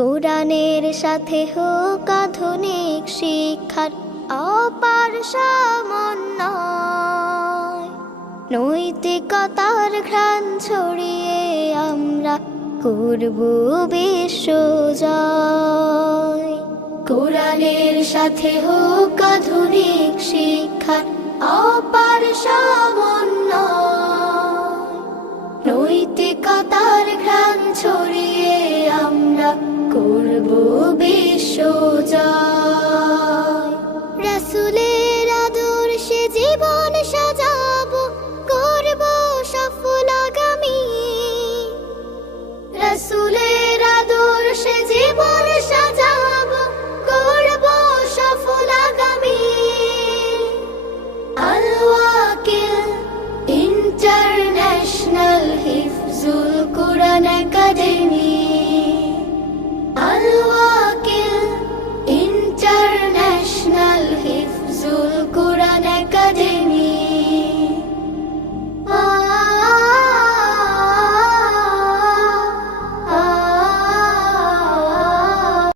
কোরআনের সাথে হোক আধুনিক শিক্ষার অপার সমন্বয়, নৈতিকতার ঘ্রাণ ছড়িয়ে আমরা করব বিশ্বজয়। কোরআনের সাথে হোক আধুনিক শিক্ষার অপার সমন্বয়, নৈতিকতার ঘ্রাণ ছড়িয়ে আমরা করব বিশ্বজয়।